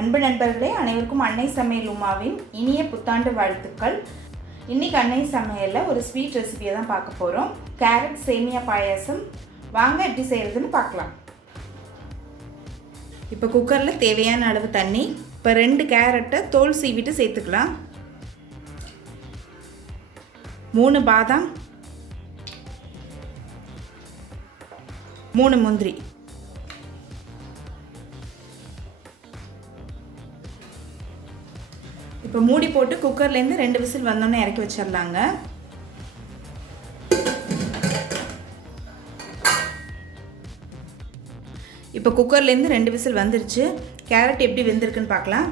அன்பு நண்பர்களே, அனைவருக்கும் அன்னை சமையல் உமாவின் இனிய புத்தாண்டு வாழ்த்துக்கள். இன்றைக்கி அன்னை சமையலில் ஒரு ஸ்வீட் ரெசிபியை தான் பார்க்க போகிறோம். கேரட் சேமியா பாயாசம். வாங்க எப்படி செய்கிறதுன்னு பார்க்கலாம். இப்போ குக்கரில் தேவையான அளவு தண்ணி. இப்போ 2 கேரட்டை தோல் சீவிட்டு சேர்த்துக்கலாம். 3 பாதாம், 3 முந்திரி. இப்போ மூடி போட்டு குக்கர்லேருந்து 2 விசில் வந்தோன்னே இறக்கி வச்சிடலாங்க. இப்போ குக்கர்லேருந்து 2 விசில் வந்துருச்சு. கேரட் எப்படி வெந்திருக்குன்னு பார்க்கலாம்.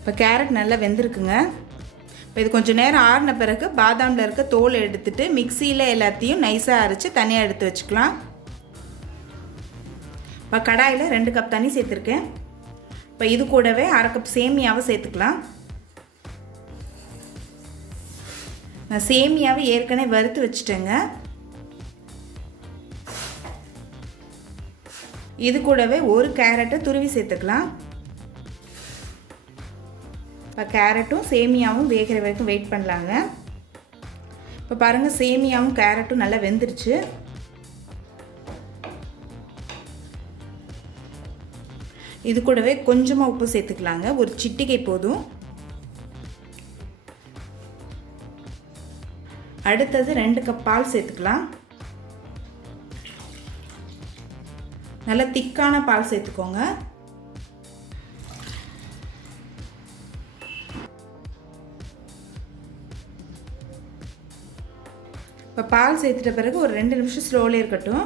இப்போ கேரட் நல்லா வெந்திருக்குங்க. இப்போ இது கொஞ்சம் நேரம் ஆறின பிறகு பாதாமில் இருக்க தோல் எடுத்துட்டு மிக்சியில் எல்லாத்தையும் நைஸாக அரைச்சி தனியாக எடுத்து வச்சுக்கலாம். இப்போ கடாயில் 2 கப் தண்ணி சேர்த்துருக்கேன். இப்போ இது கூடவே 1/2 கப் சேமியாவை சேர்த்துக்கலாம். நான் சேமியாவை ஏற்கனவே வறுத்து வச்சுட்டேங்க. இது கூடவே 1 கேரட்டை துருவி சேர்த்துக்கலாம். இப்போ கேரட்டும் சேமியாவும் வேகிற வரைக்கும் வெயிட் பண்ணலாங்க. இப்போ பாருங்கள், சேமியாவும் கேரட்டும் நல்லா வெந்துருச்சு. இது கூடவே கொஞ்சமாக உப்பு சேர்த்துக்கலாங்க. ஒரு சிட்டிகை போதும். அடுத்தது 2 கப் பால் சேர்த்துக்கலாம். நல்ல திக்கான பால் சேர்த்துக்கோங்க. இப்போ பால் சேர்த்துட்ட பிறகு ஒரு 2 நிமிஷம் ஸ்லோவில் இருக்கட்டும்.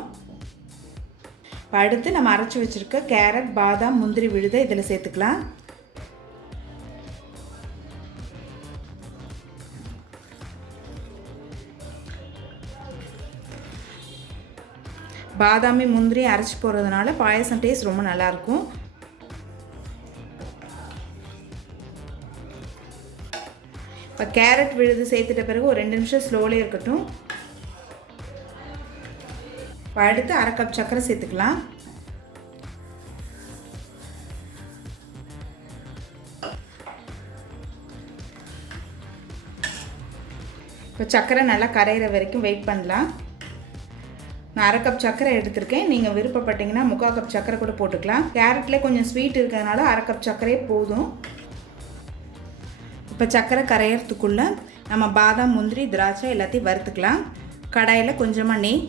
இப்போ அடுத்து நம்ம அரைச்சி வச்சுருக்க கேரட், பாதாம், முந்திரி விழுதை இதில் சேர்த்துக்கலாம். பாதாமி முந்திரி அரைச்சி போடுறதுனால பாயசம் டேஸ்ட் ரொம்ப நல்லாயிருக்கும். இப்போ கேரட் விழுது சேர்த்துட்ட பிறகு ஒரு 2 நிமிஷம் ஸ்லோவிலே இருக்கட்டும். இப்போ அடுத்து 1/2 கப் சர்க்கரை சேர்த்துக்கலாம். இப்போ சர்க்கரை நல்லா கரையிற வரைக்கும் வெயிட் பண்ணலாம். நான் 1/2 கப் சர்க்கரை எடுத்திருக்கேன். நீங்கள் விருப்பப்பட்டீங்கன்னா 3/4 கப் சர்க்கரை கூட போட்டுக்கலாம். கேரட்லேயே கொஞ்சம் ஸ்வீட் இருக்கிறதுனால 1/2 கப் சர்க்கரையே போதும். இப்போ சர்க்கரை கரையிறதுக்குள்ளே நம்ம பாதாம், முந்திரி, திராட்சை எல்லாத்தையும் வறுத்துக்கலாம். கடாயில் கொஞ்சமாக நெய்,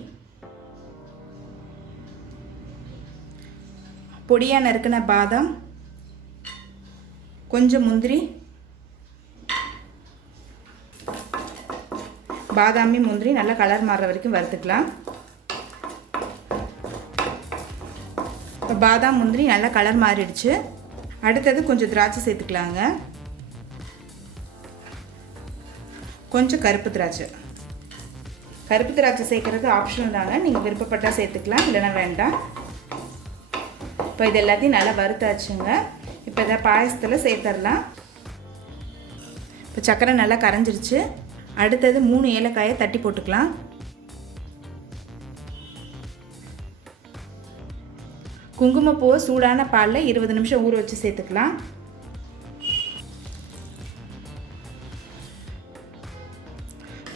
பொடியாக நறுக்கின பாதாம், கொஞ்சம் முந்திரி, பாதாமி முந்திரி நல்லா கலர் மாறுற வரைக்கும் வறுத்துக்கலாம். இப்போ பாதாம் முந்திரி நல்லா கலர் மாறிடுச்சு. அடுத்தது கொஞ்சம் திராட்சை சேர்த்துக்கலாங்க. கொஞ்சம் கருப்பு திராட்சை. கருப்பு திராட்சை சேர்க்குறது ஆப்ஷனல் தாங்க. நீங்கள் விருப்பப்பட்டால் சேர்த்துக்கலாம், இல்லைன்னா வேண்டாம். இப்போ இது எல்லாத்தையும் நல்லா வறுத்தாச்சுங்க. இப்போ இதை பாயசத்தில் சேர்த்துடலாம். இப்போ சர்க்கரை நல்லா கரைஞ்சிருச்சு. அடுத்தது 3 ஏலக்காயை தட்டி போட்டுக்கலாம். குங்குமப்பூவை சூடான பாலில் 20 நிமிஷம் ஊற வச்சு சேர்த்துக்கலாம்.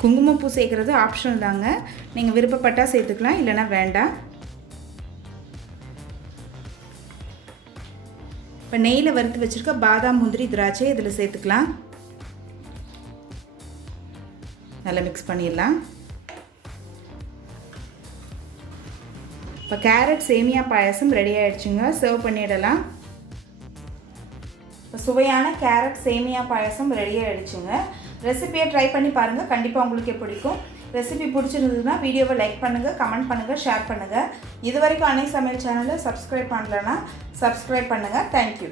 குங்குமப்பூ சேர்க்குறது ஆப்ஷனல் தாங்க. நீங்கள் விருப்பப்பட்டால் சேர்த்துக்கலாம், இல்லைன்னா வேண்டாம். இப்போ நெய்யில் வறுத்து வச்சுருக்க பாதாம், முந்திரி, திராட்சை இதில் சேர்த்துக்கலாம். நல்லா மிக்ஸ் பண்ணிடலாம். இப்போ கேரட் சேமியா பாயாசம் ரெடி ஆகிடுச்சுங்க. சர்வ் பண்ணிடலாம். இப்போ சுவையான கேரட் சேமியா பாயாசம் ரெடி ஆகிடுச்சுங்க. ரெசிபியை ட்ரை பண்ணி பாருங்கள், கண்டிப்பாக உங்களுக்கு பிடிக்கும். ரெசிபி பிடிச்சிருந்ததுன்னா வீடியோவை லைக் பண்ணுங்கள், கமெண்ட் பண்ணுங்கள், ஷேர் பண்ணுங்கள். இது வரைக்கும் அன்னை சமையல் சேனலை சப்ஸ்கிரைப் பண்ணலன்னா சப்ஸ்கிரைப் பண்ணுங்கள். தேங்க்யூ.